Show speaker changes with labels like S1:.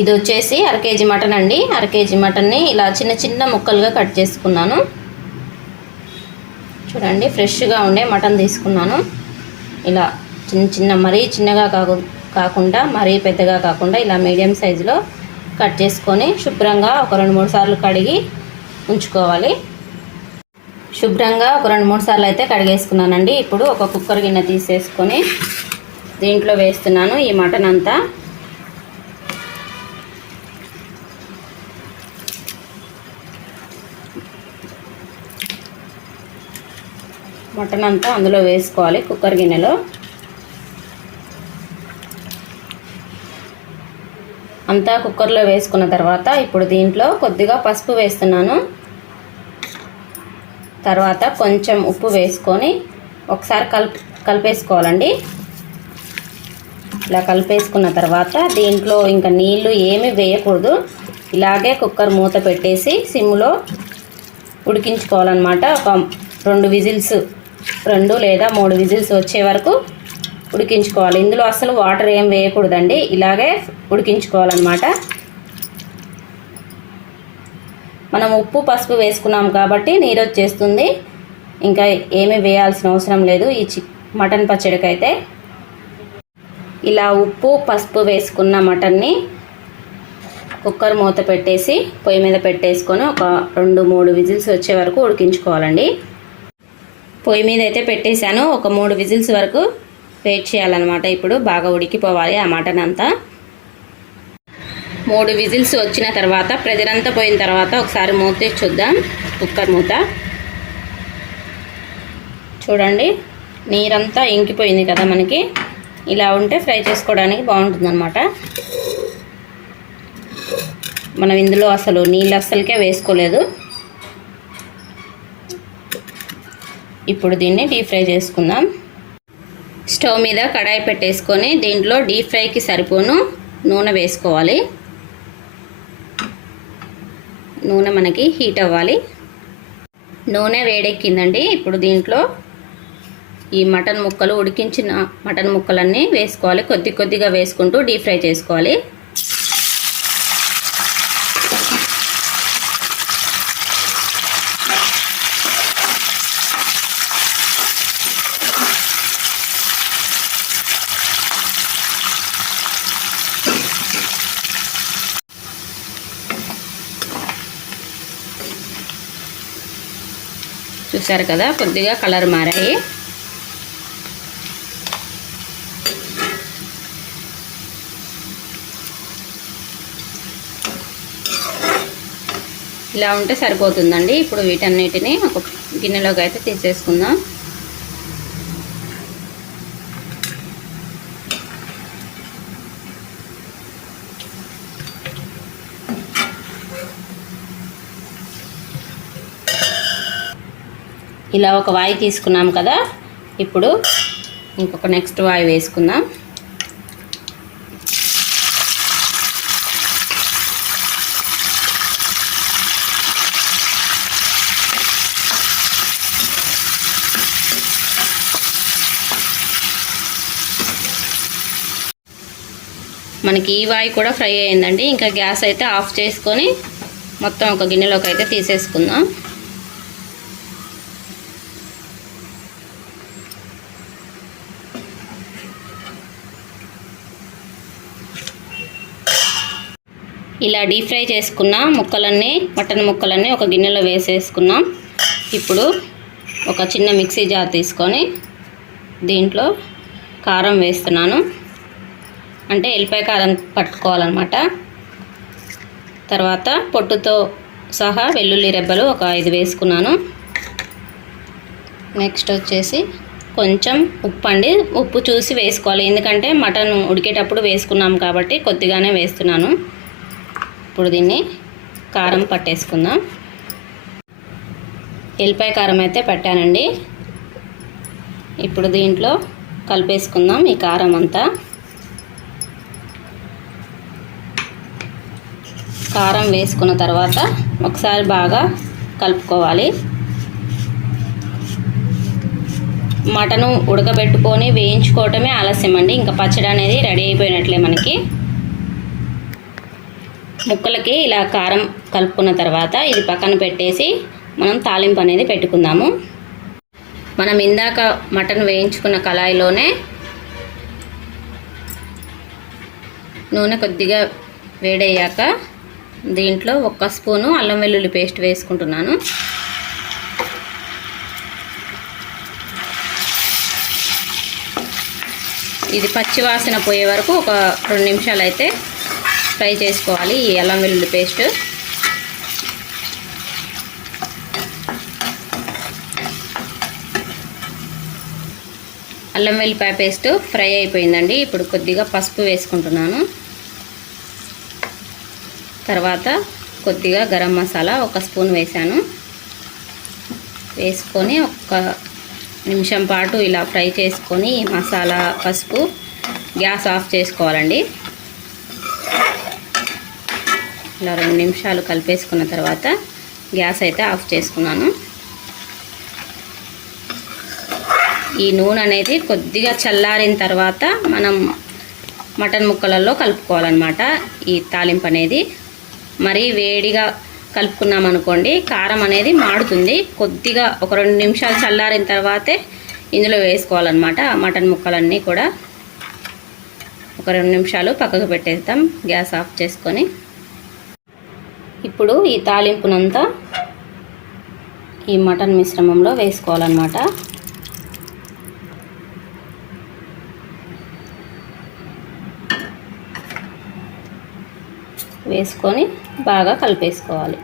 S1: ఇది వచ్చేసి అర కేజీ మటన్ అండి. అర కేజీ మటన్ని ఇలా చిన్న చిన్న ముక్కలుగా కట్ చేసుకున్నాను. చూడండి ఫ్రెష్గా ఉండే మటన్ తీసుకున్నాను. ఇలా చిన్న చిన్న మరీ చిన్నగా కాకు కాకుండా మరీ పెద్దగా కాకుండా ఇలా మీడియం సైజులో కట్ చేసుకొని శుభ్రంగా ఒక రెండు మూడు సార్లు కడిగి ఉంచుకోవాలి. శుభ్రంగా ఒక రెండు మూడు సార్లు అయితే కడిగేసుకున్నానండి. ఇప్పుడు ఒక కుక్కర్ గిన్నె తీసేసుకొని దీంట్లో వేస్తున్నాను ఈ మటన్ అంతా. మటన్ అంతా అందులో వేసుకోవాలి కుక్కర్ గిన్నెలో. అంతా కుక్కర్లో వేసుకున్న తర్వాత ఇప్పుడు దీంట్లో కొద్దిగా పసుపు వేస్తున్నాను. తర్వాత కొంచెం ఉప్పు వేసుకొని ఒకసారి కల్ కలిపేసుకోవాలండి. ఇలా కలిపేసుకున్న తర్వాత దీంట్లో ఇంకా నీళ్ళు ఏమి వేయకూడదు. ఇలాగే కుక్కర్ మూత పెట్టేసి సిమ్లో ఉడికించుకోవాలన్నమాట. ఒక రెండు విజిల్స్ రెండు లేదా మూడు విజిల్స్ వచ్చే వరకు ఉడికించుకోవాలి. ఇందులో అసలు వాటర్ ఏం వేయకూడదండి. ఇలాగే ఉడికించుకోవాలన్నమాట. మనం ఉప్పు పసుపు వేసుకున్నాం కాబట్టి నీరు వచ్చేస్తుంది. ఇంకా ఏమీ వేయాల్సిన అవసరం లేదు. ఈ చి మటన్ పచ్చడికైతే. ఇలా ఉప్పు పసుపు వేసుకున్న మటన్ని కుక్కర్ మూత పెట్టేసి పొయ్యి మీద పెట్టేసుకొని ఒక రెండు మూడు విజిల్స్ వచ్చే వరకు ఉడికించుకోవాలండి. పొయ్యి మీద అయితే పెట్టేశాను. ఒక మూడు విజిల్స్ వరకు వెయిట్ చేయాలన్నమాట. ఇప్పుడు బాగా ఉడికిపోవాలి ఆ మటన్ అంతా మూడు విజిల్స్ వచ్చిన తర్వాత ప్రెజర్ అంతా పోయిన తర్వాత ఒకసారి మూత తీసి చూద్దాం. కుక్కర్ మూత. చూడండి నీరంతా ఇంకిపోయింది కదా మనకి. ఇలా ఉంటే ఫ్రై చేసుకోవడానికి బాగుంటుంది అనమాట మనం ఇందులో అసలు నీళ్ళు అస్సలకే వేసుకోలేదు. ఇప్పుడు దీన్ని డీప్ ఫ్రై చేసుకుందాం. స్టవ్ మీద కడాయి పెట్టేసుకొని దీంట్లో డీప్ ఫ్రైకి సరిపోను నూనె వేసుకోవాలి. నూనె మనకి హీట్ అవ్వాలి. నూనె వేడెక్కిందండి. ఇప్పుడు దీంట్లో ఈ మటన్ ముక్కలు ఉడికించిన మటన్ ముక్కలన్నీ వేసుకోవాలి. కొద్ది కొద్దిగా వేసుకుంటూ డీప్ ఫ్రై చేసుకోవాలి. చూసారు కదా కొద్దిగా కలర్ మారాయి. ఇలా ఉంటే సరిపోతుందండి. ఇప్పుడు వీటన్నిటిని ఒక గిన్నెలోకి అయితే తీసేసుకుందాం. ఇలా ఒక వాయి తీసుకున్నాం కదా ఇప్పుడు ఇంకొక నెక్స్ట్ వాయి వేసుకుందాం. మనకి ఈ వాయి కూడా ఫ్రై అయిందండి. ఇంకా గ్యాస్ అయితే ఆఫ్ చేసుకొని మొత్తం ఒక గిన్నెలోకి అయితే తీసేసుకుందాం. ఇలా డీప్ ఫ్రై చేసుకున్న ముక్కలన్నీ మటన్ ముక్కలన్నీ ఒక గిన్నెలో వేసేసుకున్నాం. ఇప్పుడు ఒక చిన్న మిక్సీ జార్ తీసుకొని దీంట్లో కారం వేస్తున్నాను. అంటే ఎల్లిపాయ కారం పట్టుకోవాలన్నమాట. తర్వాత పొట్టుతో సహా వెల్లుల్లి రెబ్బలు ఒక ఐదు వేసుకున్నాను. నెక్స్ట్ వచ్చేసి కొంచెం ఉప్పు అండి. ఉప్పు చూసి వేసుకోవాలి. ఎందుకంటే మటన్ ఉడికేటప్పుడు వేసుకున్నాం కాబట్టి కొద్దిగానే వేస్తున్నాను. ఇప్పుడు దీన్ని కారం పట్టేసుకుందాం. ఎల్లిపాయ కారం అయితే పెట్టానండి. ఇప్పుడు దీంట్లో కలిపేసుకుందాం ఈ కారం అంతా. కారం వేసుకున్న తర్వాత ఒకసారి బాగా కలుపుకోవాలి. మటను ఉడకబెట్టుకొని వేయించుకోవటమే ఆలస్యం అండి ఇంకా పచ్చడి అనేది రెడీ అయిపోయినట్లే మనకి. ముక్కలకి ఇలా కారం కలుపుకున్న తర్వాత ఇది పక్కన పెట్టేసి మనం తాలింపు అనేది పెట్టుకుందాము. మనం ఇందాక మటన్ వేయించుకున్న కళాయిలోనే నూనె కొద్దిగా వేడయ్యాక దీంట్లో ఒక్క స్పూను అల్లం వెల్లుల్లి పేస్ట్ వేసుకుంటున్నాను. ఇది పచ్చివాసన పోయే వరకు ఒక రెండు నిమిషాలు అయితే ఫ్రై చేసుకోవాలి ఈ అల్లం వెల్లుల్లి పేస్ట్. అల్లం వెల్లిపాయ పేస్ట్ ఫ్రై అయిపోయిందండి. ఇప్పుడు కొద్దిగా పసుపు వేసుకుంటున్నాను. తర్వాత కొద్దిగా గరం మసాలా ఒక స్పూన్ వేసాను వేసుకొని ఒక నిమిషం పాటు ఇలా ఫ్రై చేసుకొని మసాలా పసుపు గ్యాస్ ఆఫ్ చేసుకోవాలండి. ఇలా రెండు నిమిషాలు కలిపేసుకున్న తర్వాత గ్యాస్ అయితే ఆఫ్ చేసుకున్నాను. ఈ నూనె అనేది కొద్దిగా చల్లారిన తర్వాత మనం మటన్ ముక్కలలో కలుపుకోవాలన్నమాట. ఈ తాలింపు అనేది మరీ వేడిగా కలుపుకున్నాం అనుకోండి కారం అనేది మాడుతుంది. కొద్దిగా ఒక రెండు నిమిషాలు చల్లారిన తర్వాతే ఇందులో వేసుకోవాలన్నమాట మటన్ ముక్కలన్నీ కూడా. ఒక రెండు నిమిషాలు పక్కకు పెట్టేస్తాం గ్యాస్ ఆఫ్ చేసుకొని. ఇప్పుడు ఈ తాలింపునంతా ఈ మటన్ మిశ్రమంలో వేసుకోవాలన్నమాట. వేసుకొని బాగా కలిపేసుకోవాలి.